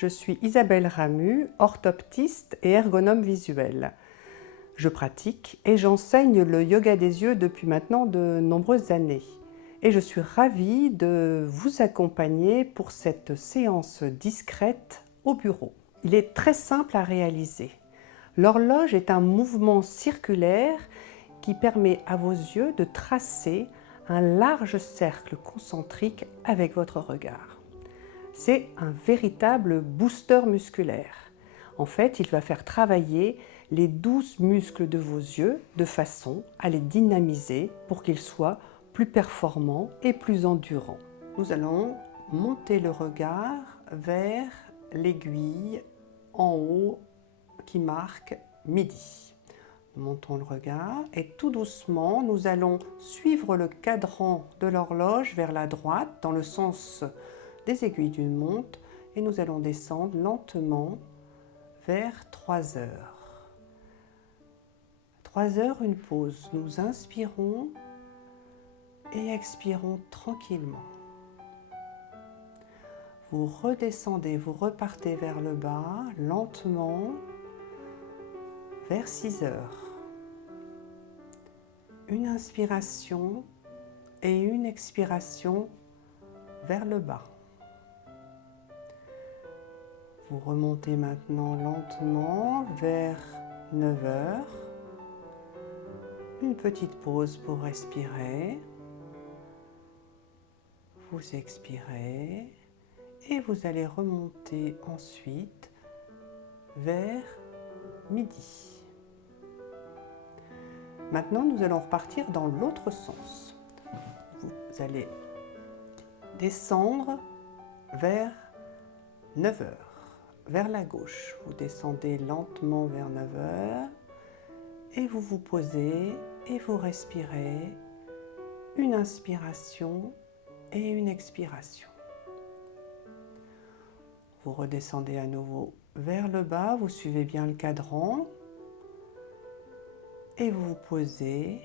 Je suis Isabelle Ramu, orthoptiste et ergonome visuel. Je pratique et j'enseigne le yoga des yeux depuis maintenant de nombreuses années. Et je suis ravie de vous accompagner pour cette séance discrète au bureau. Il est très simple à réaliser. L'horloge est un mouvement circulaire qui permet à vos yeux de tracer un large cercle concentrique avec votre regard. C'est un véritable booster musculaire. En fait, il va faire travailler les 12 muscles de vos yeux de façon à les dynamiser pour qu'ils soient plus performants et plus endurants. Nous allons monter le regard vers l'aiguille en haut qui marque midi. Nous montons le regard et tout doucement, nous allons suivre le cadran de l'horloge vers la droite dans le sens des aiguilles d'une montre et nous allons descendre lentement vers 3 heures. 3 heures, une pause. Nous inspirons et expirons tranquillement. Vous redescendez, vous repartez vers le bas, lentement, vers 6 heures. Une inspiration et une expiration vers le bas. Vous remontez maintenant lentement vers 9 heures. Une petite pause pour respirer. Vous expirez et vous allez remonter ensuite vers midi. Maintenant, nous allons repartir dans l'autre sens. Vous allez descendre vers 9 heures, vers la gauche. Vous descendez lentement vers 9 heures et vous vous posez et vous respirez une inspiration et une expiration. Vous redescendez à nouveau vers le bas, vous suivez bien le cadran et vous vous posez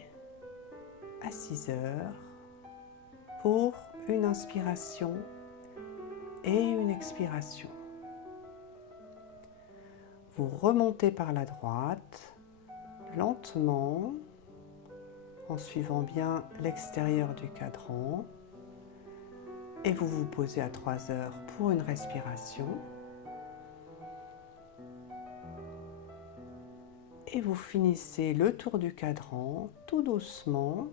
à 6 heures pour une inspiration et une expiration. Vous remontez par la droite, lentement, en suivant bien l'extérieur du cadran. Et vous vous posez à 3 heures pour une respiration. Et vous finissez le tour du cadran tout doucement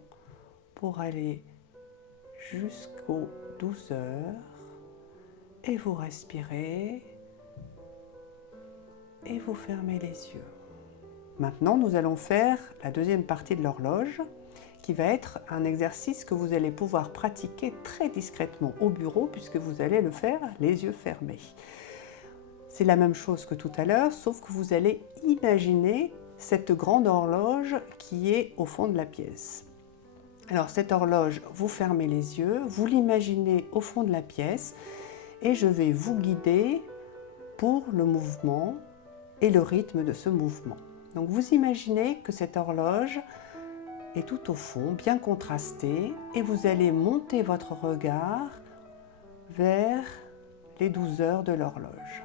pour aller jusqu'aux 12 heures. Et vous respirez et vous fermez les yeux. Maintenant, nous allons faire la deuxième partie de l'horloge qui va être un exercice que vous allez pouvoir pratiquer très discrètement au bureau puisque vous allez le faire les yeux fermés. C'est la même chose que tout à l'heure, sauf que vous allez imaginer cette grande horloge qui est au fond de la pièce. Alors cette horloge, vous fermez les yeux, vous l'imaginez au fond de la pièce et je vais vous guider pour le mouvement et le rythme de ce mouvement. Donc vous imaginez que cette horloge est tout au fond, bien contrastée, et vous allez monter votre regard vers les 12 heures de l'horloge.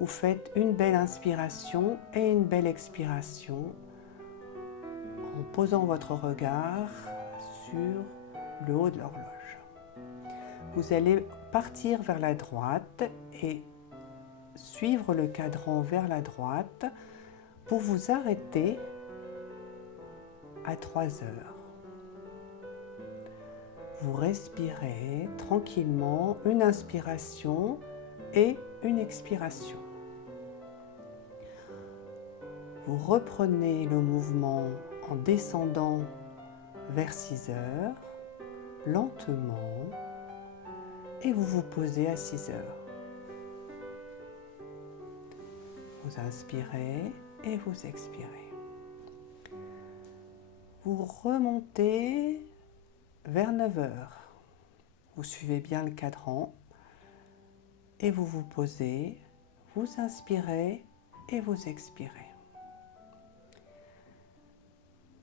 Vous faites une belle inspiration et une belle expiration en posant votre regard sur le haut de l'horloge. Vous allez partir vers la droite et suivre le cadran vers la droite pour vous arrêter à 3 heures. Vous respirez tranquillement, une inspiration et une expiration. Vous reprenez le mouvement en descendant vers 6 heures, lentement, et vous vous posez à 6 heures. Vous inspirez et vous expirez. Vous remontez vers 9 heures. Vous suivez bien le cadran et vous vous posez, vous inspirez et vous expirez.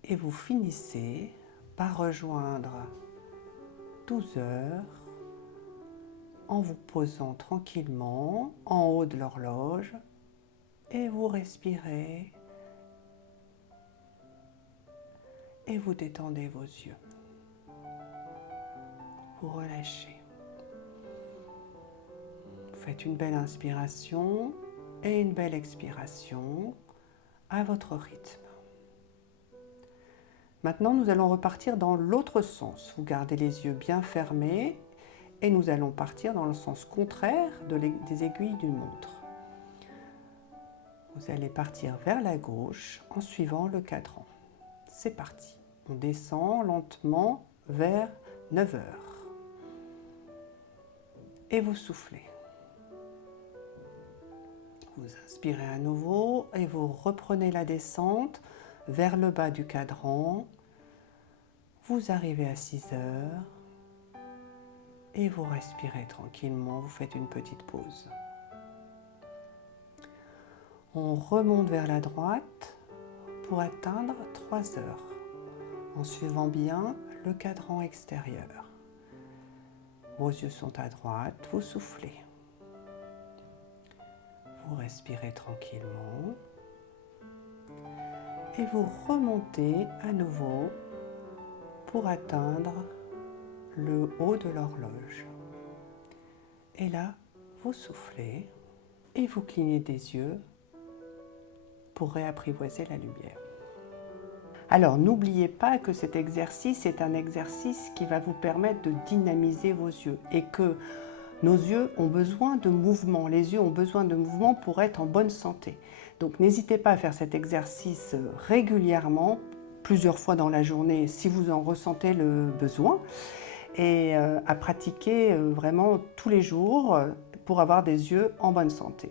Et vous finissez par rejoindre 12 heures en vous posant tranquillement en haut de l'horloge et vous respirez et vous détendez vos yeux. Vous relâchez. Vous faites une belle inspiration et une belle expiration à votre rythme. Maintenant, nous allons repartir dans l'autre sens. Vous gardez les yeux bien fermés et nous allons partir dans le sens contraire des aiguilles d'une montre. Vous allez partir vers la gauche en suivant le cadran. C'est parti. On descend lentement vers 9 heures. Et vous soufflez. Vous inspirez à nouveau et vous reprenez la descente vers le bas du cadran. Vous arrivez à 6 heures et vous respirez tranquillement. Vous faites une petite pause. On remonte vers la droite pour atteindre 3 heures en suivant bien le cadran extérieur. Vos yeux sont à droite, vous soufflez. Vous respirez tranquillement et vous remontez à nouveau pour atteindre le haut de l'horloge. Et là, vous soufflez et vous clignez des yeux pour réapprivoiser la lumière. Alors, n'oubliez pas que cet exercice est un exercice qui va vous permettre de dynamiser vos yeux et que nos yeux ont besoin de mouvement. Les yeux ont besoin de mouvement pour être en bonne santé. Donc, n'hésitez pas à faire cet exercice régulièrement, plusieurs fois dans la journée si vous en ressentez le besoin, et à pratiquer vraiment tous les jours pour avoir des yeux en bonne santé.